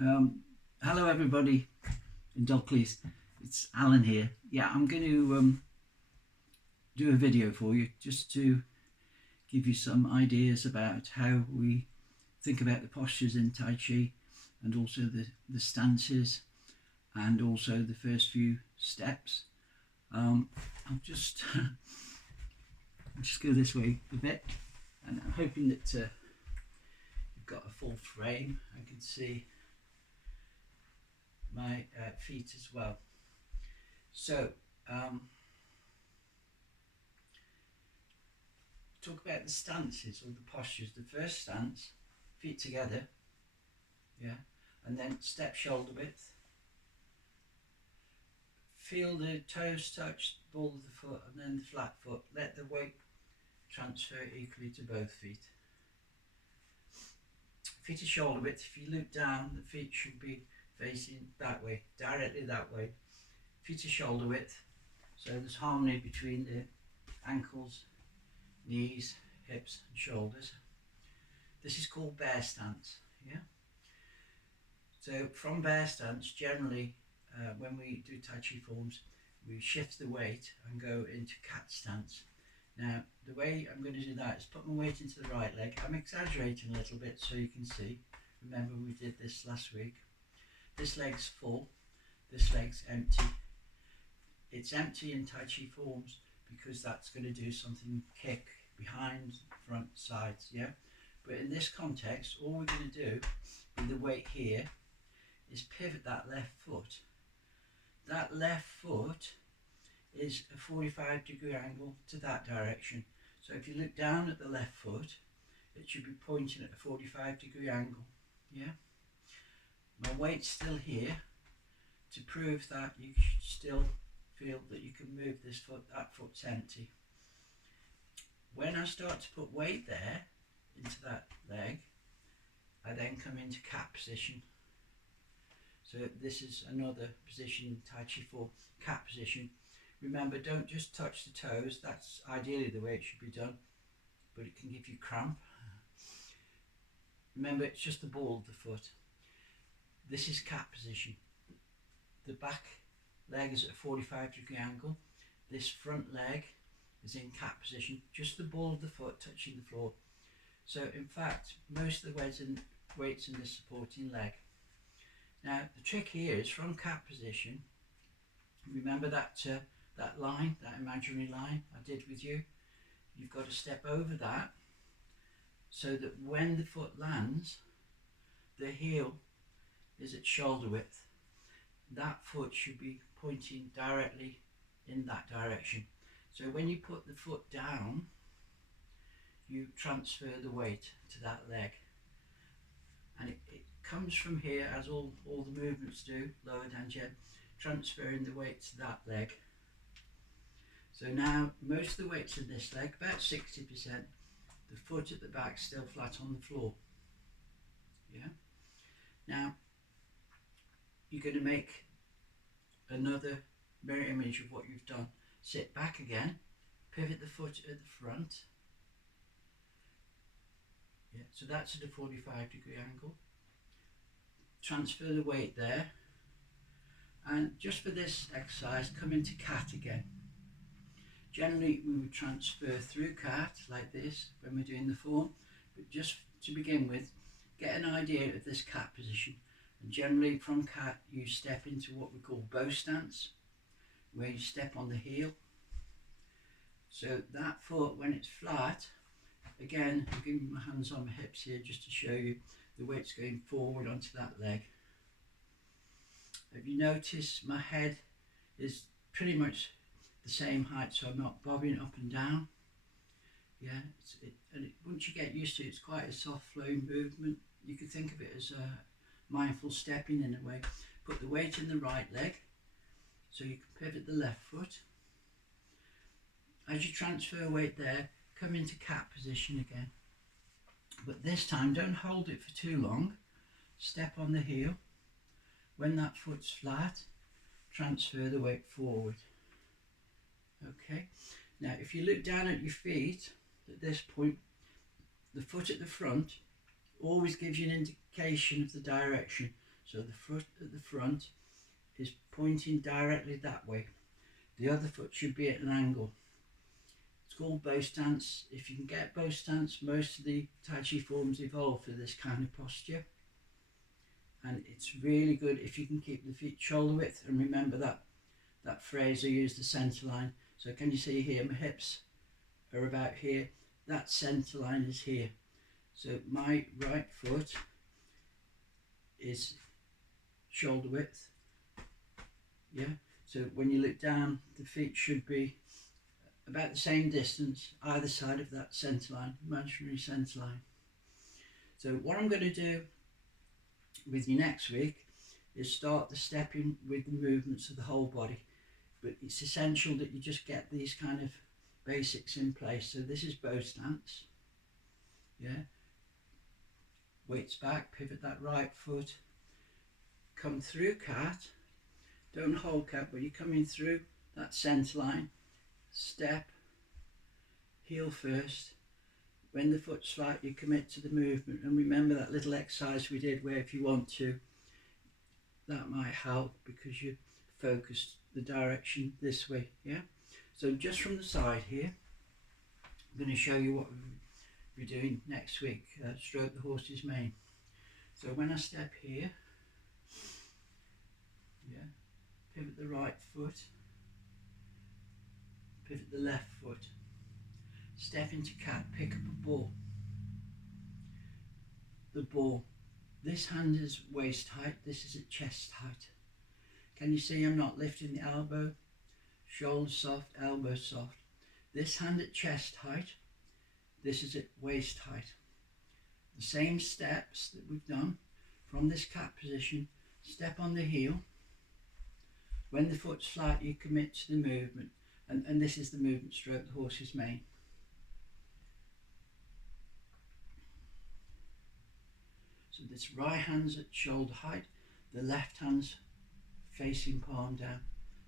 Um, Hello everybody in Dockley's. It's Alan here. Yeah, I'm going to do a video for you just to give you some ideas about how we think about the postures in Tai Chi, and also the stances, and also the first few steps. I'll just I'll just go this way a bit, and I'm hoping that you've got a full frame. I can see my feet as well. So talk about the stances or the postures. The first stance, feet together, yeah, and then step shoulder width. Feel the toes touch the ball of the foot and then the flat foot. Let the weight transfer equally to both feet. Feet are shoulder width. If you look down, the feet should be facing that way, directly that way. Feet are shoulder width, so there's harmony between the ankles, knees, hips and shoulders. This is called bear stance, yeah? So from bear stance, generally when we do Tai Chi forms, we shift the weight and go into cat stance. Now the way I'm going to do that is put my weight into the right leg. I'm exaggerating a little bit so you can see. Remember, we did this last week. This leg's full, this leg's empty. It's empty in Tai Chi forms because that's going to do something, kick, behind, front, sides, yeah? But in this context, all we're going to do with the weight here is pivot that left foot. That left foot is a 45-degree angle to that direction. So if you look down at the left foot, it should be pointing at a 45-degree angle, yeah? My weight's still here to prove that you should still feel that you can move this foot, that foot's empty. When I start to put weight there into that leg, I then come into cat position. So this is another position in Tai Chi for cat position. Remember, don't just touch the toes. That's ideally the way it should be done, but it can give you cramp. Remember, it's just the ball of the foot. This is cat position. The back leg is at a 45-degree angle. This front leg is in cat position, just the ball of the foot touching the floor. So in fact, most of the weight's in this supporting leg. Now the trick here is from cat position, remember that line, that imaginary line I did with you? You've got to step over that so that when the foot lands, the heel is at shoulder width. That foot should be pointing directly in that direction. So when you put the foot down, you transfer the weight to that leg. And it comes from here, as all the movements do, lower dantian, transferring the weight to that leg. So now most of the weight's in this leg, about 60%. The foot at the back still flat on the floor. Yeah. Now you're going to make another mirror image of what you've done. Sit back again, pivot the foot at the front. Yeah, so that's at a 45-degree angle. Transfer the weight there, and just for this exercise, come into cat again. Generally we would transfer through cat like this when we're doing the form, but just to begin with, get an idea of this cat position. And generally from cat you step into what we call bow stance, where you step on the heel. So that foot, when it's flat, again, I'm giving my hands on my hips here just to show you the weight's going forward onto that leg. If you notice, my head is pretty much the same height, so I'm not bobbing up and down. Yeah, once you get used to it, it's quite a soft flowing movement. You could think of it as mindful stepping in a way. Put the weight in the right leg, so you can pivot the left foot. As you transfer weight there, come into cat position again. But this time, don't hold it for too long. Step on the heel. When that foot's flat, transfer the weight forward. Okay. Now, if you look down at your feet, at this point, the foot at the front always gives you an indication of the direction. So the foot at the front is pointing directly that way. The other foot should be at an angle. It's called bow stance. If you can get bow stance, most of the Tai Chi forms evolve for this kind of posture. And it's really good if you can keep the feet shoulder width, and remember that phrase I used, the centre line. So can you see here, my hips are about here, that centre line is here. So my right foot is shoulder width, yeah. So when you look down, the feet should be about the same distance either side of that centre line, imaginary centre line. So what I'm going to do with you next week is start the stepping with the movements of the whole body, but it's essential that you just get these kind of basics in place. So this is bow stance, yeah, weights back, pivot that right foot, come through cat, don't hold cat, but you're coming through that centre line, step, heel first. When the foot's flat, you commit to the movement, and remember that little exercise we did where if you want to, that might help because you focused the direction this way, yeah. So just from the side here, I'm going to show you what we're doing next week, stroke the horse's mane. So when I step here, yeah, pivot the right foot, pivot the left foot, step into cat, pick up a ball. The ball, this hand is waist height, this is at chest height. Can you see I'm not lifting the elbow? Shoulder soft, elbow soft. This hand at chest height, this is at waist height. The same steps that we've done from this cat position, step on the heel. When the foot's flat, you commit to the movement, and this is the movement, stroke the horse's mane. So this right hand's at shoulder height, the left hand's facing palm down.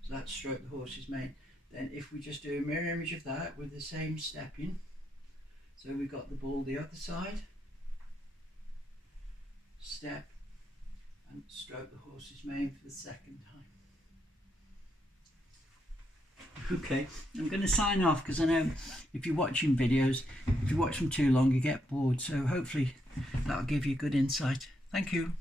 So that's stroke the horse's mane. Then if we just do a mirror image of that with the same stepping, so we've got the ball the other side, step and stroke the horse's mane for the second time. Okay, I'm going to sign off because I know if you're watching videos, if you watch them too long you get bored, so hopefully that'll give you good insight. Thank you.